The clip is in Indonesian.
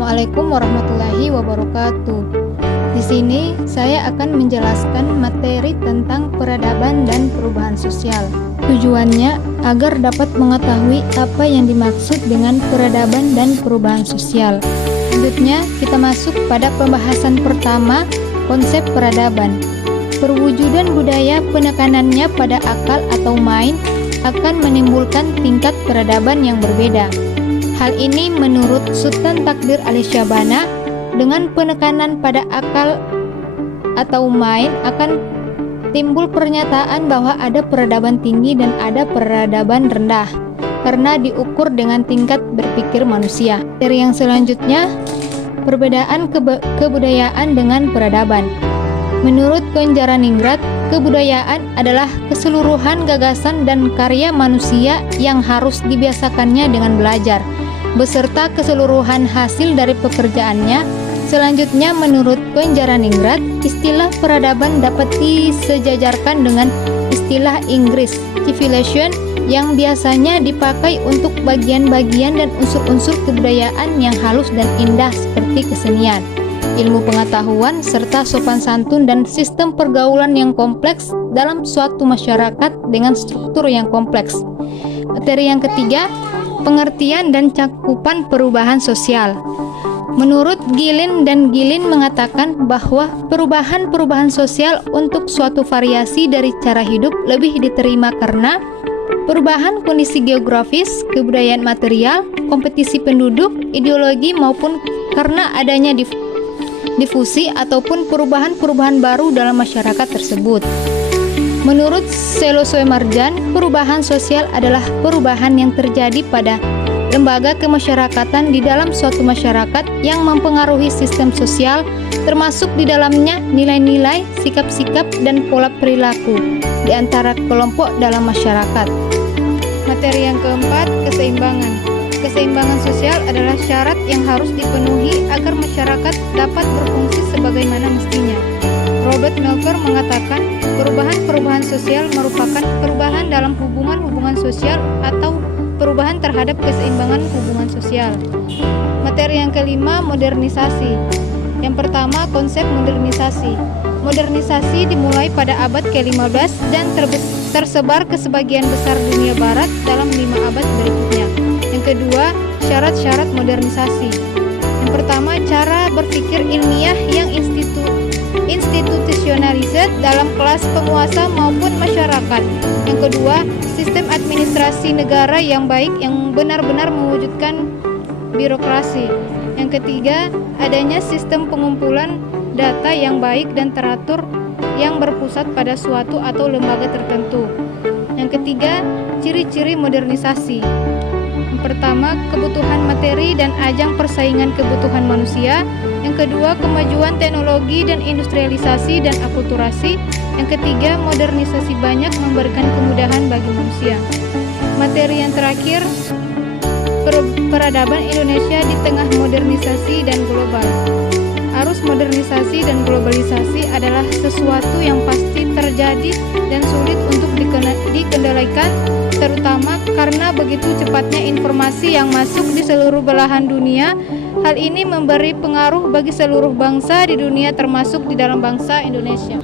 Assalamualaikum warahmatullahi wabarakatuh. Di sini saya akan menjelaskan materi tentang peradaban dan perubahan sosial. Tujuannya agar dapat mengetahui apa yang dimaksud dengan peradaban dan perubahan sosial. Selanjutnya kita masuk pada pembahasan pertama, konsep peradaban. Perwujudan budaya penekanannya pada akal atau mind akan menimbulkan tingkat peradaban yang berbeda. Hal ini menurut Sultan Takdir Ali Syabana, dengan penekanan pada akal atau mind akan timbul pernyataan bahwa ada peradaban tinggi dan ada peradaban rendah karena diukur dengan tingkat berpikir manusia. Dari yang selanjutnya, perbedaan kebudayaan dengan peradaban. Menurut Konjaraningrat, kebudayaan adalah keseluruhan gagasan dan karya manusia yang harus dibiasakannya dengan belajar, beserta keseluruhan hasil dari pekerjaannya. Selanjutnya, menurut Konjaraningrat, istilah peradaban dapat disejajarkan dengan istilah Inggris civilization yang biasanya dipakai untuk bagian-bagian dan unsur-unsur kebudayaan yang halus dan indah seperti kesenian, ilmu pengetahuan, serta sopan santun dan sistem pergaulan yang kompleks dalam suatu masyarakat dengan struktur yang kompleks. Materi yang ketiga, pengertian dan cakupan perubahan sosial. Menurut Gilin mengatakan bahwa perubahan-perubahan sosial untuk suatu variasi dari cara hidup lebih diterima karena perubahan kondisi geografis, kebudayaan material, kompetisi penduduk, ideologi maupun karena adanya difusi ataupun perubahan-perubahan baru dalam masyarakat tersebut. Menurut Selosoe Marjan, perubahan sosial adalah perubahan yang terjadi pada lembaga kemasyarakatan di dalam suatu masyarakat yang mempengaruhi sistem sosial, termasuk di dalamnya nilai-nilai, sikap-sikap, dan pola perilaku di antara kelompok dalam masyarakat. Materi yang keempat, keseimbangan. Keseimbangan sosial adalah syarat yang harus dipenuhi agar masyarakat dapat berfungsi sebagaimana mestinya. Robert Melker mengatakan, perubahan-perubahan sosial merupakan perubahan dalam hubungan-hubungan sosial atau perubahan terhadap keseimbangan hubungan sosial. Materi yang kelima, modernisasi. Yang pertama, konsep modernisasi. Modernisasi dimulai pada abad ke-15 dan tersebar ke sebagian besar dunia barat dalam 5 abad berikutnya. Yang kedua, syarat-syarat modernisasi. Yang pertama, cara berpikir ilmiah yang institutionalized dalam kelas penguasa maupun masyarakat. Yang kedua, sistem administrasi negara yang baik yang benar-benar mewujudkan birokrasi. Yang ketiga, adanya sistem pengumpulan data yang baik dan teratur yang berpusat pada suatu atau lembaga tertentu. Yang ketiga, ciri-ciri modernisasi. Yang pertama, kebutuhan materi dan ajang persaingan kebutuhan manusia. Yang kedua, kemajuan teknologi dan industrialisasi dan akulturasi. Yang ketiga, modernisasi banyak memberikan kemudahan bagi manusia. Materi yang terakhir, peradaban Indonesia di tengah modernisasi dan global. Arus modernisasi dan globalisasi adalah sesuatu yang pasti terjadi dan sulit untuk dikendalikan, terutama karena begitu cepatnya informasi yang masuk di seluruh belahan dunia. Hal ini memberi pengaruh bagi seluruh bangsa di dunia termasuk di dalam bangsa Indonesia.